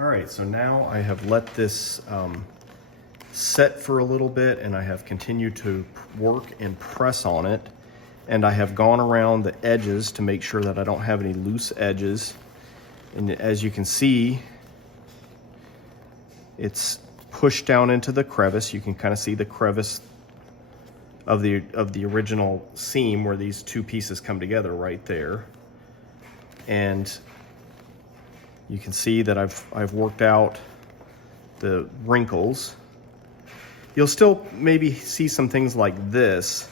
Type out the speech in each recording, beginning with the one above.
All right, so now I have let this set for a little bit, and I have continued to work and press on it. And I have gone around the edges to make sure that I don't have any loose edges. And as you can see, it's pushed down into the crevice. You can kind of see the crevice of the original seam where these two pieces come together right there. And you can see that I've worked out the wrinkles. You'll still maybe see some things like this,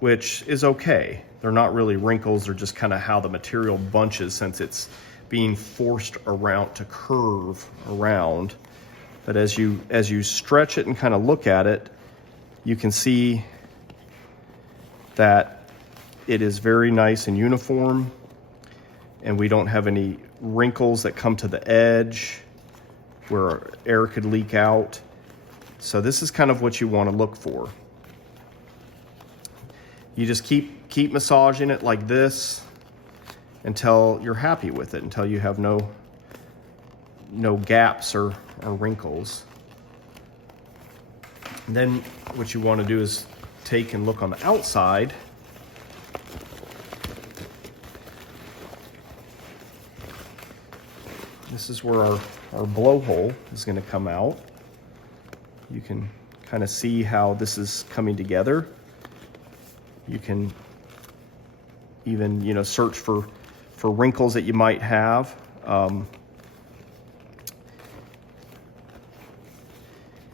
which is okay. They're not really wrinkles, they're just kind of how the material bunches since it's being forced around to curve around. But as you stretch it and kind of look at it, you can see that it is very nice and uniform, and we don't have any wrinkles that come to the edge where air could leak out. So this is kind of what you want to look for. You just keep massaging it like this until you're happy with it, until you have no gaps or wrinkles. And then what you want to do is take and look on the outside. This is where our blowhole is going to come out. You can kind of see how this is coming together. You can even, search for wrinkles that you might have.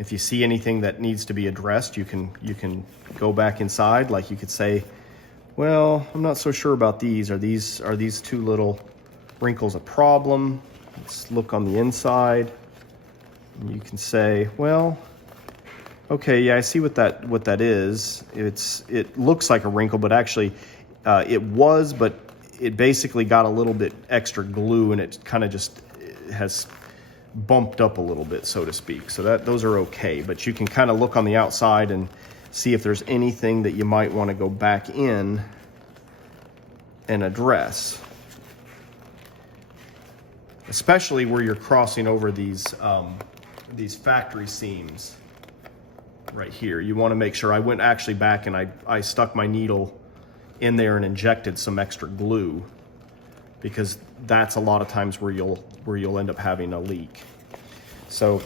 If you see anything that needs to be addressed, you can go back inside. Like you could say, well, I'm not so sure about these. Are these two little wrinkles a problem? Let's look on the inside. And you can say, well, okay, yeah, I see what that is. It looks like a wrinkle, but actually it was, but it basically got a little bit extra glue, and it kind of just has bumped up a little bit, so to speak. So those are okay, but you can kind of look on the outside and see if there's anything that you might want to go back in and address, especially where you're crossing over these factory seams right here. You want to make sure. I went actually back and I stuck my needle in there and injected some extra glue, because that's a lot of times where you'll end up having a leak. So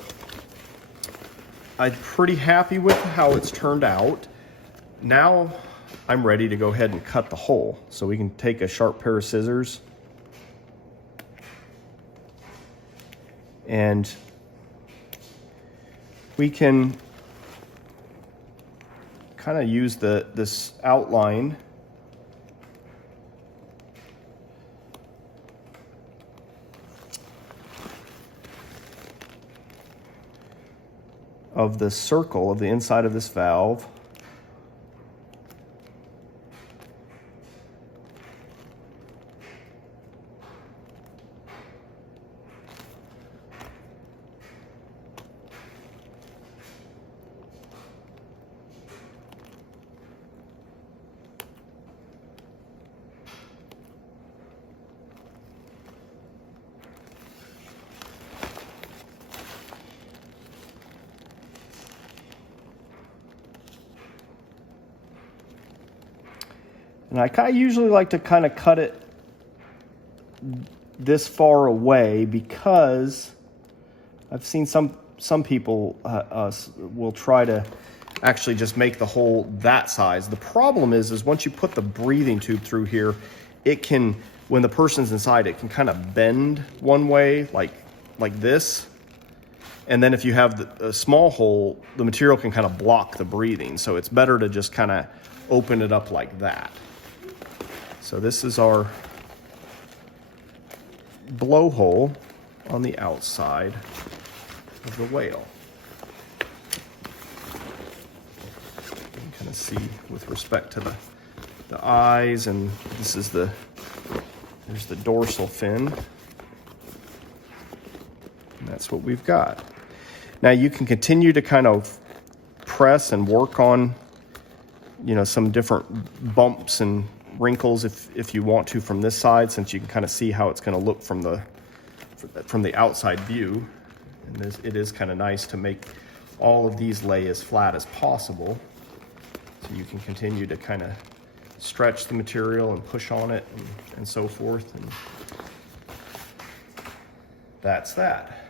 I'm pretty happy with how it's turned out. Now I'm ready to go ahead and cut the hole. So we can take a sharp pair of scissors and we can kind of use this outline of the circle of the inside of this valve. And I usually like to kind of cut it this far away, because I've seen some people will try to actually just make the hole that size. The problem is once you put the breathing tube through here, it can, when the person's inside, it can kind of bend one way like this. And then if you have a small hole, the material can kind of block the breathing. So it's better to just kind of open it up like that. So this is our blowhole on the outside of the whale. You can kind of see with respect to the eyes, and this is there's the dorsal fin. And that's what we've got. Now you can continue to kind of press and work on, some different bumps and wrinkles if you want to from this side, since you can kind of see how it's going to look from the from the outside view. And it is kind of nice to make all of these lay as flat as possible, so you can continue to kind of stretch the material and push on it and so forth. And that's that.